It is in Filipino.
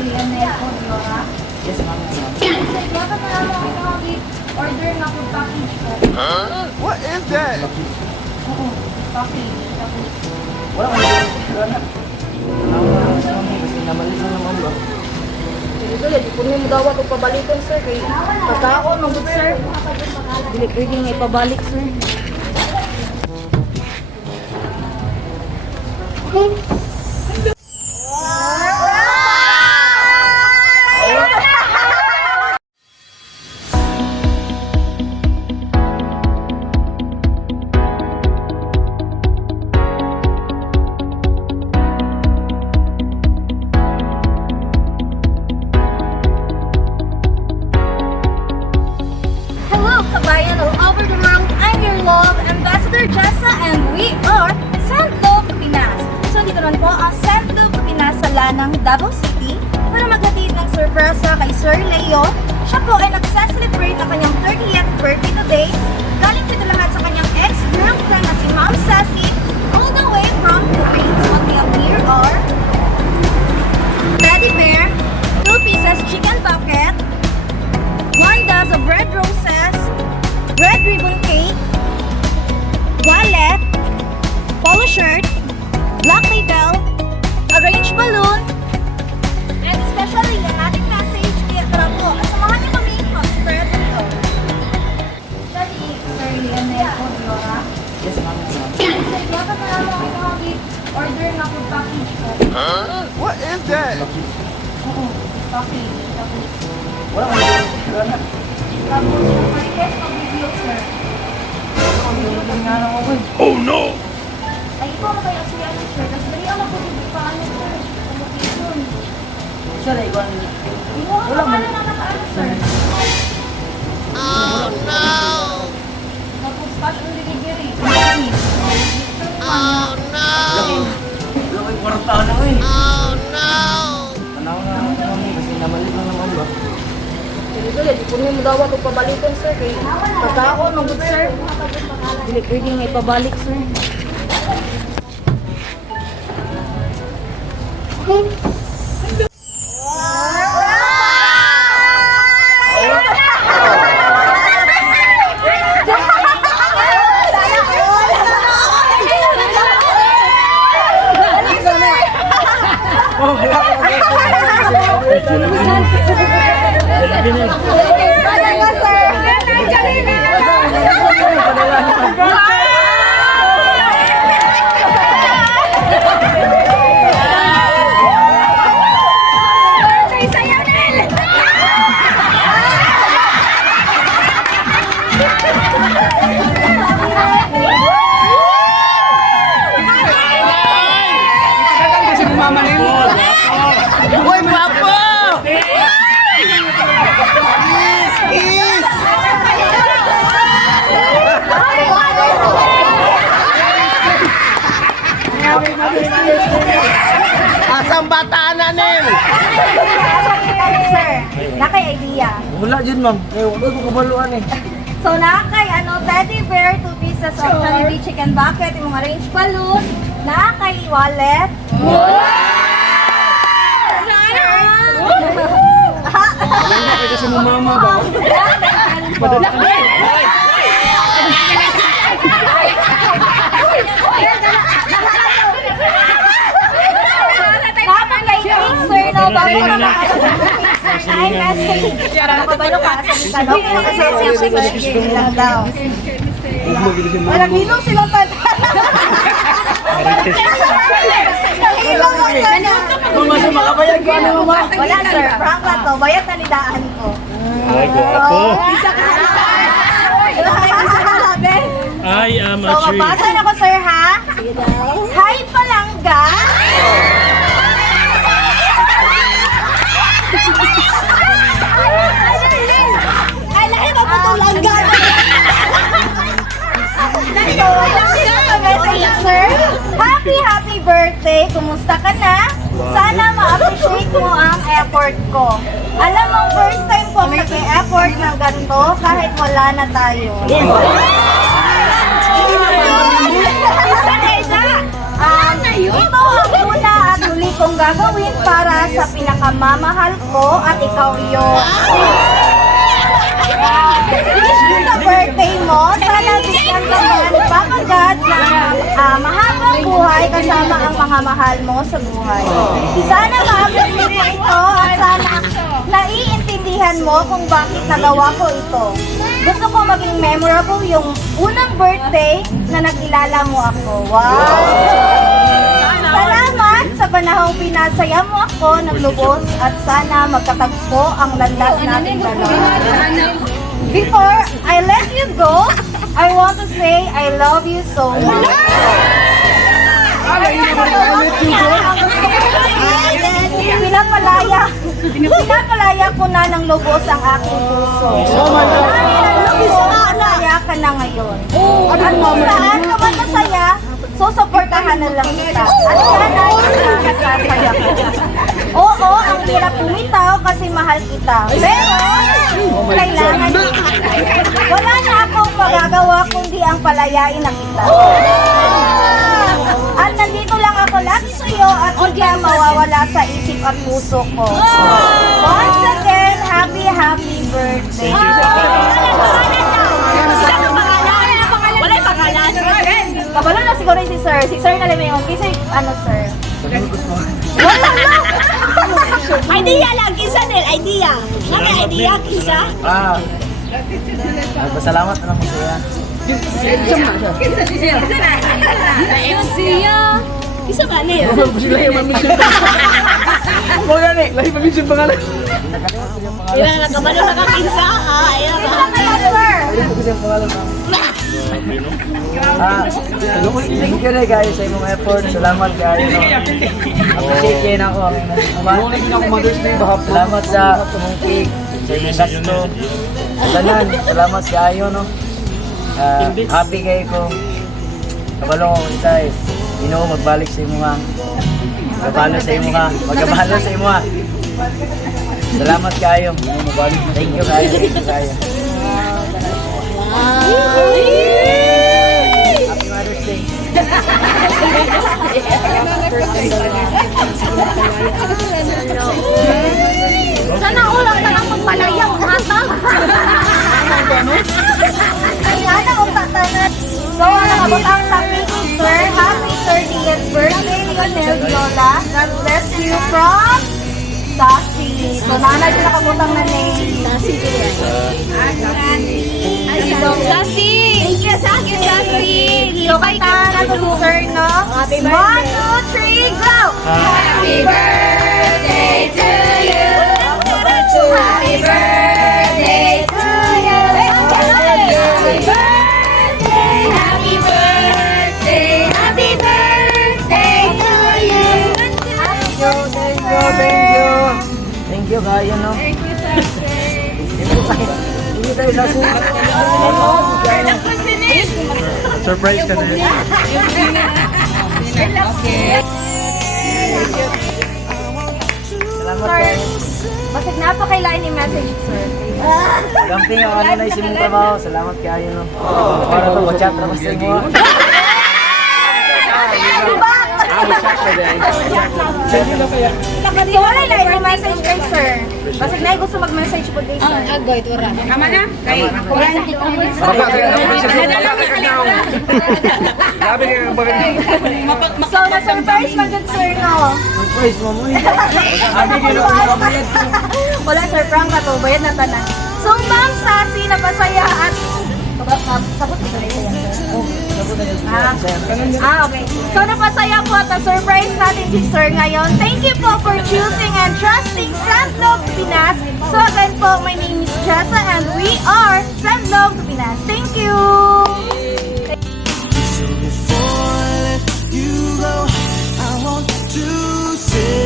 Lianel po, Diora. Yes, ma'am. dapat na ako order na package po. What is that? Oo, package. Wala ko na. Wala ko na na po mo daw ako pabalikan, sir. Kay pagkaon, magod, sir. Dili pwede ipabalik, sir. Hello, Lanang, Davao City para maghatid ng sorpresa kay Sir Leo. Siya po ay nagsa-celebrate ng kanyang 30th birthday today. Galing dito lahat sa kanyang ex-girlfriend na si Ma'am Sassy all the way from Philippines. What we have here Wala nga lang ako. Ay, ito ano kaya siya, ano, sir? Tapos, dali ako po dito sir? Location. Ang Wala pangalan na nakaano, sir? Tapos, cash on delivery. Please. Dito, di po mo daw ako pabalikan, sir. Kay pagkaon, magod, sir. Dili pwede nga ipabalik, sir. Uy, Asang bata na, Nel? Sir, nakay idea. Wala dyan ma'am. Eh, wala ko kabaluan eh. So, nakay ano, teddy bear, two pieces of Jollibee chicken bucket, yung mga range balloon, nakay wallet. Sana! Wala ka kasi mo mama ba? Padala ka na. Dapat kay King, makasasakit, sir, ay message. Nakabalo ka. Lang daw. Walang hilong silang pala. Nahilong ang gano'n. Kung mas makabayag ko ano mo ba? Wala, sir. Prank lang to. Bayat na nidaan ko. Ay, guwapo. Isa ka na. Happy, happy birthday! Kumusta ka na? Sana ma-appreciate mo ang effort ko. Alam mo, first time ko nag-effort ng ganito kahit wala na tayo. Um, ito ang una at huli ko kong gagawin para sa pinakamamahal ko at ikaw yung sa birthday mo, sana bigyan ka Papa God na ah, mahabang buhay kasama ang mga mahal mo sa buhay. Sana ma-appreciate mo ito at sana naiintindihan mo kung bakit nagawa ko ito. Gusto ko maging memorable yung unang birthday na nakilala mo ako. Wow! Sa panahong pinasaya mo ako ng lubos at sana magkatagpo ang landas natin dalawa. Before I let you go, I want to say I love you so much. Pinapalaya, pinapalaya ko na ng lubos ang aking puso. Masaya ka na ngayon. At kung saan ka man masaya, susuportahan na lang kita. At sana nakakasasaya ko. Oo, ang hirap bumitaw kasi mahal kita. Pero, kailangan Wala na akong magagawa kundi ang palayain na kita. At nandito lang ako lagi sa iyo at hindi ka mawawala sa isip at puso ko. Once again, happy, happy birthday. Wala yung pangalan. Kabalo na siguro si sir. Si sir na lang yung kasi ano sir. Wala lang. Idea lang, kisa nil, idea. Ano idea, kisa? Ah. Nagpasalamat na lang ko. Siya. Kisa ba nil? Mo gani, lahi pa mission pangalan. Ilang nakabalo na ka kinsa. Ah, ayan. Kaya sir. Ah, thank you na guys sa imong effort. Salamat kayo. No? Appreciate kayo na ako. Morning ako Mother's Day. Salamat sa imong sa imong gasto. Tanan, salamat kayo no. Ah, happy kayo ko. Kabalo ko is Ginoo magbalik sa imo ha. Magabalo sa imo ha. Magabalo sa imo ha. Salamat kayo. Thank you kayo. Thank you kayo. Happy Mother's Day. Sana ulang na lang magpalaya ang hata. Kaya na ang tatanan. So, ano abot ang sabi ni Sir, happy 30th birthday, Lionel Viola. God bless you from Nanay ko nakabutang na name. Sassy. Sassy! Thank you, Sassy! Sassy! So, kanta na to si Sir, no? One, two, three, go! Happy birthday to you! Happy birthday Surprise ka na yun. Salamat Sir, kayo. basig napakailain ni message, Sir. Gamping ang ano na isimong trabaho. Salamat kayo no. Para to, wachat na basta mo. So, wala ilain ni message kay Sir. Basig na gusto mag-message po kay Sir. Grabe kayo ang bagay. So, na-surprise man dyan, Sir, no? Surprise mo mo. Kabayad. Wala, Sir, prank na to. Bayad na tanan. So, Ma'am Sassy, napasaya at... Sabot ito rin yan, sir. Ah, ah, okay. So, napasaya po at surprise natin si Sir ngayon. Thank you po for choosing and trusting Sandlog Pinas. So, again po, my name is Jessa and we are Sandlog Pinas. Thank you! So let you go, I want to say